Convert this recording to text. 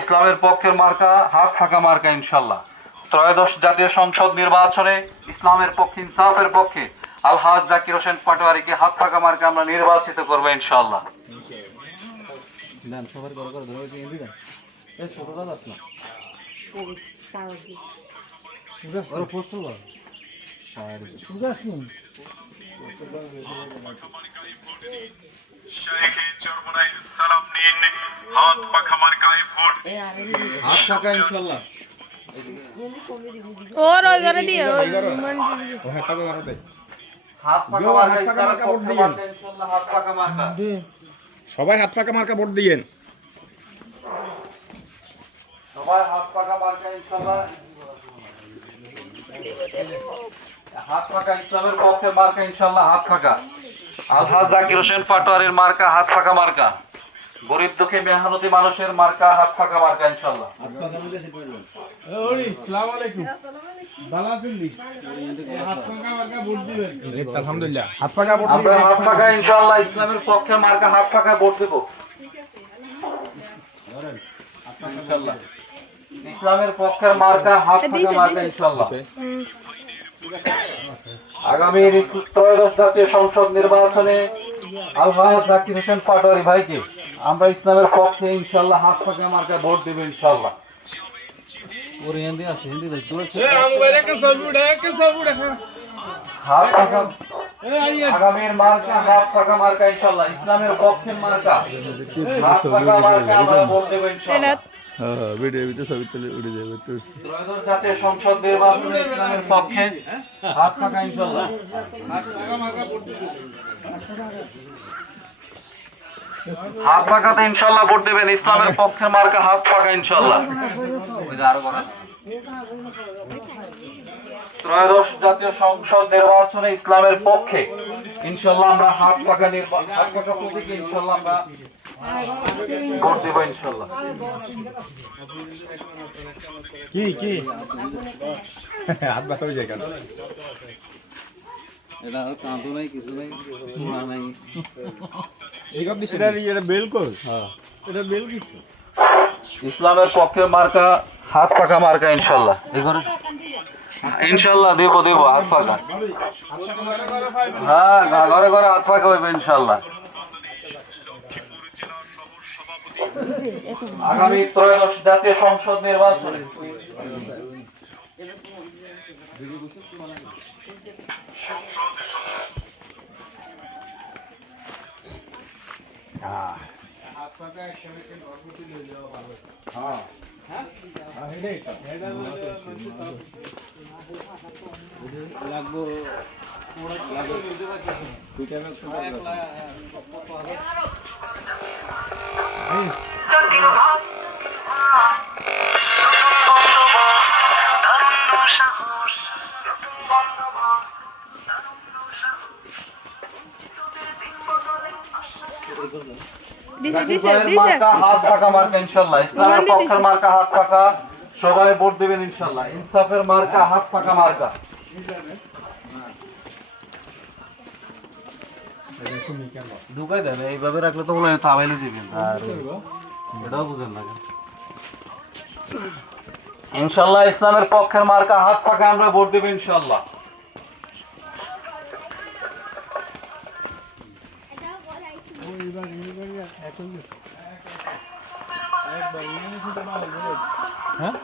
ইসলামের পক্ষের মার্কা হাত ফাঁকা মার্কা ইনশাল্লাহ। ত্রয়োদশ জাতীয় সংসদ নির্বাচনে ইসলামের পক্ষে, ইনসাফের পক্ষে আলহাজ জাকির হোসেন পাটোয়ারিকে হাত ফাঁকা মার্কা আমরা নির্বাচিত করবো ইনশাল্লাহ। হাত পাখা মার্কায় ভোট। হাত ফাঁকা ইনশাল্লাহ। और घर दिए और হাত ফাঁকা মার্কা ইসলামের পক্ষে মার্কা ইনশাল্লাহ, হাত ফাঁকা মার্কা। সবাই হাত পাকা মার্কা ভোট দিয়েন। সবাই হাত ফাঁকা মার্কা ইনশাল্লাহ। হাত ফাঁকা ইসলামের পক্ষে মার্কা ইনশাল্লাহ, হাত ফাঁকা। আলহাজ জাকির হোসেন পাটোয়ারির মার্কা হাত ফাঁকা মার্কা। গরিব দুঃখী মেহনতি মানুষের মার্কা হাত ফাঁকা মার্কা ইনশাল্লাহ। আলহামদুলিল্লাহ হাত পাকা ভোট আমরা হাত ফাঁকা ইনশাল্লাহ ইসলামের পক্ষে মার্কা হাত ফাঁকা ভোট দেব ইনশাল্লাহ। ইসলামের পক্ষের মার্কা হাত ফাঁকা মার্কা ইনশাল্লাহ। আগামী ত্রয়োদশ জাতীয় সংসদ নির্বাচনে আলহাজ জাকির হোসেন পাটোয়ারি ভাইকে আমরা ইসলামের পক্ষে ইনশাল্লাহ হাত ফাঁকা মার্কা ভোট দেব ইনশাল্লাহ। হাত ফাঁকা আগামীর মার্কা হাত ফাঁকা মার্কা ইনশাল্লাহ, ইসলামের পক্ষের মার্কা হাত ফাঁকা মার্কা আমরা ভোট দেব ইনশাল্লাহ। ত্রয়োদশ জাতীয় সংসদ নির্বাচনে ইসলামের পক্ষে হাত ফাঁকা ইনশাল্লাহ। হাত ফাঁকাতে ইনশাল্লাহ ভোট দেবেন, ইসলামের পক্ষের মার্কা হাত ফাঁকা ইনশাল্লাহ। ত্রয়োদশ জাতীয় সংসদ নির্বাচনে ইসলামের পক্ষে ইনশাল্লাহ আমরা হাত ফাঁকা হাত ফাঁকা প্রতীকে ইনশাল্লাহ আমরা ভোট দেব ইনশাল্লাহ। কি কি হাত ব্যথা হয়ে যায় কেন? এটা কাঁদো নাই, কিছু নাই, শোনা নাই। এটা বেল কর। এটা বেল কি? ইসলামের পক্ষে মার্কা হাত ফাঁকা মার্কা ইনশাল্লাহ। এই ঘরে ইনশাল্লাহ দেব দেব হাত ফাঁকা। হ্যাঁ, ঘরে ঘরে হাত ফাঁকা হইবে ইনশাল্লাহ। আগামী ত্রয়োদশ জাতীয় সংসদ নির্বাচনে মার্কা হাত ফাঁকা মার্কা ইনশাল্লাহ, ইসলামের পক্ষের মার্কা হাত ফাঁকা। সবাই ভোট দেবেন ইনশাল্লাহ। ইনসাফের মার্কা হাত ফাঁকা মার্কা। ঢুকাই দেন, এইভাবে রাখলে তো বলে থামাইলে দিবেন, আর এটাও বুঝেন না। ইনশাল্লাহ ইসলামের পক্ষের মার্কা হাত ফাঁকা আমরা ভোট দেব ইনশাল্লাহ। হ্যাঁ